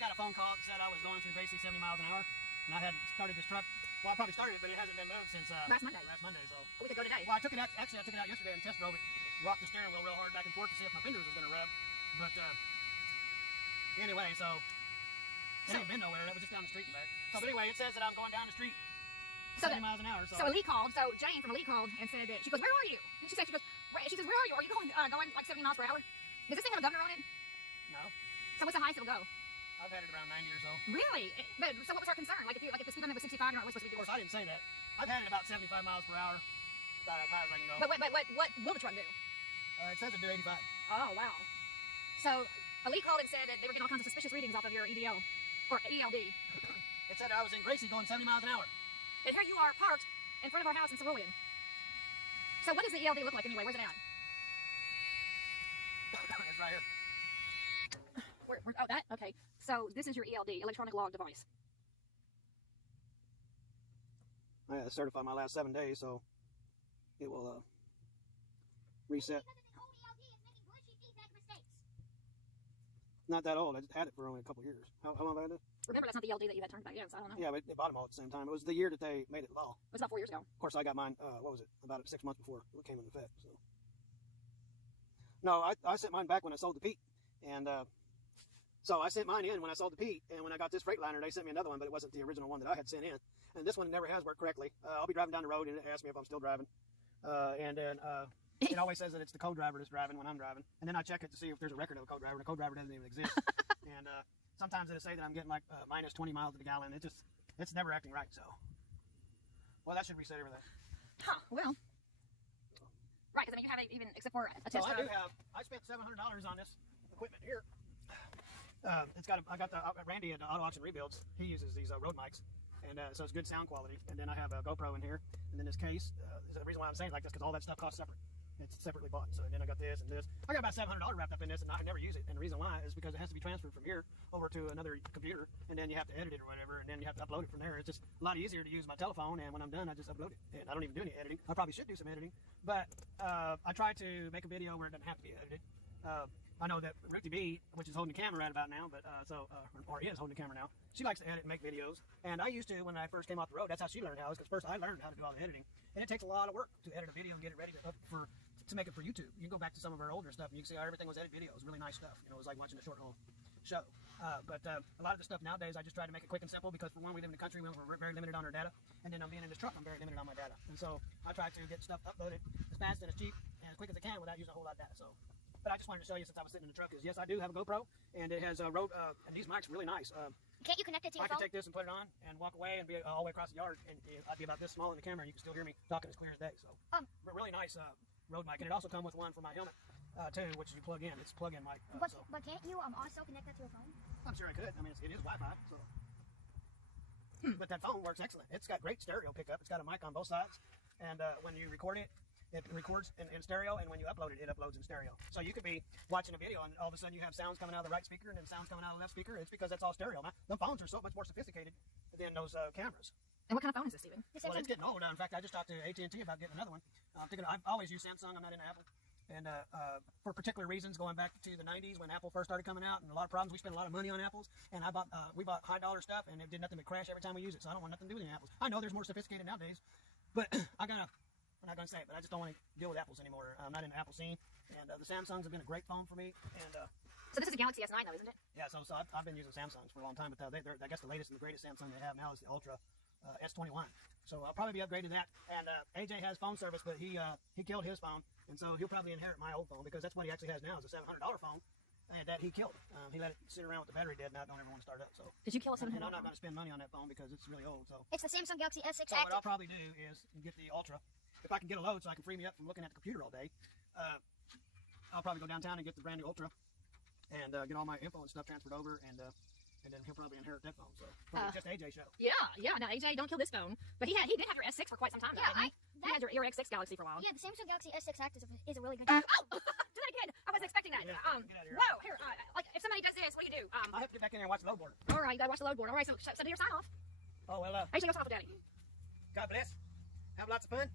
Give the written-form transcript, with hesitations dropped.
got a phone call that said I was going through Gracey 70 miles an hour, and I had started this truck. Well, I probably started it, but it hasn't been moved since last Monday. So we could go today. Well, I took it out. Actually, I took it out yesterday and test drove it. Rocked the steering wheel real hard back and forth to see if my fenders was going to rev. But anyway, so it ain't been nowhere. That was just down the street and back. So, but anyway, it says that I'm going down the street 70 miles an hour. So Elite called. So Jane from Elite called and said that she goes, "Where are you?" And she says, "Where are you? Are you going like 70 miles per hour? Does this thing have a governor on it?" No. So what's the highest it'll go? I've had it around 90 or so. Really? But so what was our concern? Like if the speed limit was 65, you're not supposed to be doing. Of course, I didn't say that. I've had it about 75 miles per hour. About as high as I can go. But what will the truck do? It says it do 85. Oh wow. So Elite called and said that they were getting all kinds of suspicious readings off of your EDO or ELD. It said I was in Gracey going 70 miles an hour. And here you are parked in front of our house in Cerulean. So what does the ELD look like anyway? Where's it at? It's right here. Oh, that? Okay. So this is your ELD, Electronic Log Device. I had to certify my last 7 days, so it will reset. Not that old. I just had it for only a couple years. How long have I had it? Remember, that's not the ELD that you had turned back in, so I don't know. Yeah, but they bought them all at the same time. It was the year that they made it law. It was about 4 years ago. Of course, I got mine, what was it, about 6 months before it came into effect. So. No, I sent mine back when I sold to Pete. And so I sent mine in when I sold to Pete. And when I got this Freightliner, they sent me another one, but it wasn't the original one that I had sent in. And this one never has worked correctly. I'll be driving down the road, and it asks me if I'm still driving. And then it always says that it's the co-driver that's driving when I'm driving. And then I check it to see if there's a record of a co-driver. The co-driver doesn't even exist. And sometimes it'll say that I'm getting like minus 20 miles to the gallon. It's never acting right. So, well, that should reset everything. Huh, well. Right, because I mean, you haven't even, except for a test drive. I spent $700 on this equipment here. I got Randy at Auto Auction Rebuilds. He uses these Rode mics, and so it's good sound quality. And then I have a GoPro in here, and then this case. The reason why I'm saying like this because all that stuff costs separate. It's separately bought. So then I got this and this. I got about $700 wrapped up in this, and I never use it. And the reason why is because it has to be transferred from here over to another computer, and then you have to edit it or whatever, and then you have to upload it from there. It's just a lot easier to use my telephone, and when I'm done, I just upload it. And I don't even do any editing. I probably should do some editing, but I try to make a video where it doesn't have to be edited. I know that Ruthie B, which is holding the camera right about now, but or is holding the camera now, she likes to edit and make videos. And I used to when I first came off the road. That's how she learned how. Because first I learned how to do all the editing, and it takes a lot of work to edit a video and get it ready to make it for YouTube. You can go back to some of our older stuff, and you can see how everything was edited videos. Really nice stuff. You know, it was like watching a short little show. But a lot of the stuff nowadays, I just try to make it quick and simple because for one, we live in the country, we're very limited on our data, and then I'm being in this truck, I'm very limited on my data. And so I try to get stuff uploaded as fast and as cheap and as quick as I can without using a whole lot of data. So. But I just wanted to show you since I was sitting in the truck is yes, I do have a GoPro, and it has Rode, and these mics are really nice. Can't you connect it to your phone? I can take this and put it on and walk away and be all the way across the yard, and I'd be about this small in the camera, and you can still hear me talking as clear as day. So, but really nice Rode mic, and it also comes with one for my helmet too, which you plug in. It's a plug-in mic. But can't you also connect that to your phone? I'm sure I could. I mean, it is Wi-Fi, so. But that phone works excellent. It's got great stereo pickup. It's got a mic on both sides, and when you record it. It records in stereo, and when you upload it, it uploads in stereo. So you could be watching a video, and all of a sudden you have sounds coming out of the right speaker, and then sounds coming out of the left speaker. It's because that's all stereo. Now, the phones are so much more sophisticated than those cameras. And what kind of phone is this, Steven? Well, it's getting old. In fact, I just talked to AT&T about getting another one. I've always used Samsung. I'm not into Apple. And for particular reasons, going back to the 90s when Apple first started coming out, and a lot of problems, we spent a lot of money on Apples. And we bought high-dollar stuff, and it did nothing but crash every time we use it. So I don't want nothing to do with the Apples. I know there's more sophisticated nowadays, but I'm not going to say it, but I just don't want to deal with Apples anymore. I'm not in the Apple scene, and the Samsungs have been a great phone for me. And so this is a Galaxy S9 though, isn't it? Yeah, so I've been using Samsungs for a long time, but I guess the latest and the greatest Samsung they have now is the Ultra S21. So I'll probably be upgrading that. And AJ has phone service, but he killed his phone, and so he'll probably inherit my old phone because that's what he actually has now is a $700 phone. And that he killed. He let it sit around with the battery dead, and I don't ever want to start up. So did you kill a $700? And I'm not going to spend money on that phone because it's really old. So it's the Samsung Galaxy S6 so Active. what I'll probably do is get the Ultra. If I can get a load so I can free me up from looking at the computer all day, I'll probably go downtown and get the brand new Ultra and get all my info and stuff transferred over, and then he'll probably inherit that phone. So just AJ show. Yeah. Now AJ, don't kill this phone. But he did have your S6 for quite some time. Yeah, he had your X6 Galaxy for a while. Yeah, the Samsung Galaxy S6 Active is a really good. Oh, do that again. I wasn't expecting that. Yeah, whoa, here. Like if somebody does this, what do you do? I have to get back in there and watch the load board. All right, you gotta watch the load board. All right, so do your sign off. Oh well. AJ, go sign off with Daddy. God bless. Have lots of fun.